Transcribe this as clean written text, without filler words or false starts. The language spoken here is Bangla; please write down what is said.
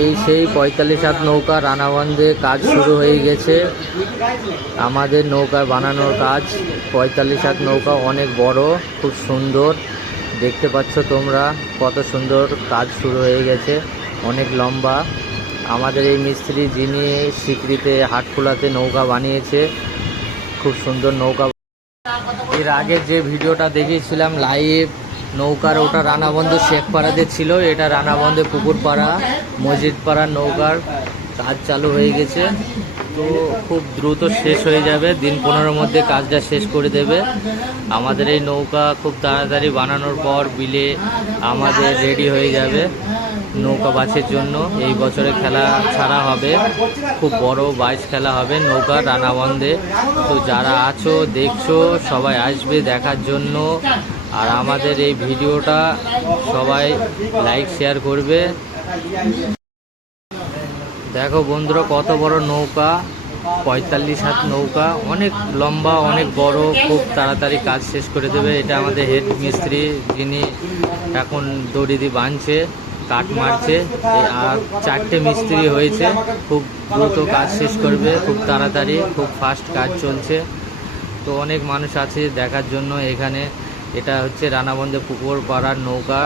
এই সেই ৪৫ হাত নৌকা রানাবন্ধে কাজ শুরু হয়ে গেছে। আমাদের নৌকা বানানোর কাজ। ৪৫ হাত নৌকা অনেক বড়, খুব সুন্দর দেখতে পাচ্ছ তোমরা, কত সুন্দর কাজ শুরু হয়ে গেছে, অনেক লম্বা। আমাদের এই মিস্ত্রি যিনি সিকড়িতে হাটখোলাতে নৌকা বানিয়েছে, খুব সুন্দর নৌকা। এর আগে যে ভিডিওটা দেখিয়েছিলাম লাইভ নৌকার, ওটা রানাবন্ধ শেখপাড়াতে ছিল, এটা রানাবন্ধে পুকুরপাড়া মসজিদপাড়ার নৌকার কাজ চালু হয়ে গেছে। তো খুব দ্রুত শেষ হয়ে যাবে, দিন 15-র মধ্যে কাজটা শেষ করে দেবে। আমাদের এই নৌকা খুব তাড়াতাড়ি বানানোর পর বিলে আমাদের রেডি হয়ে যাবে নৌকা বাছের জন্য। এই বছরে খেলা ছাড়া হবে, খুব বড় 22 খেলা হবে নৌকা রানাবন্ধে। তো যারা আছো দেখছো সবাই আসবে দেখার জন্য, আর আমাদের এই ভিডিওটা সবাই লাইক শেয়ার করবে। দেখো বন্ধুরা কত বড় নৌকা, ৪৫ হাত নৌকা, অনেক লম্বা, অনেক বড়, খুব তাড়াতাড়ি কাজ শেষ করে দেবে। এটা আমাদের হেড মিস্ত্রি যিনি এখন দড়ি দিয়ে বাঁধছে, কাঠ মারছে। আর 4টে মিস্ত্রি হয়েছে, খুব দ্রুত কাজ শেষ করবে, খুব তাড়াতাড়ি, খুব ফাস্ট কাজ চলছে। তো অনেক মানুষ আছে দেখার জন্য এখানে। এটা হচ্ছে রানাবন্ধে পুকুর পাড়ার নৌকা।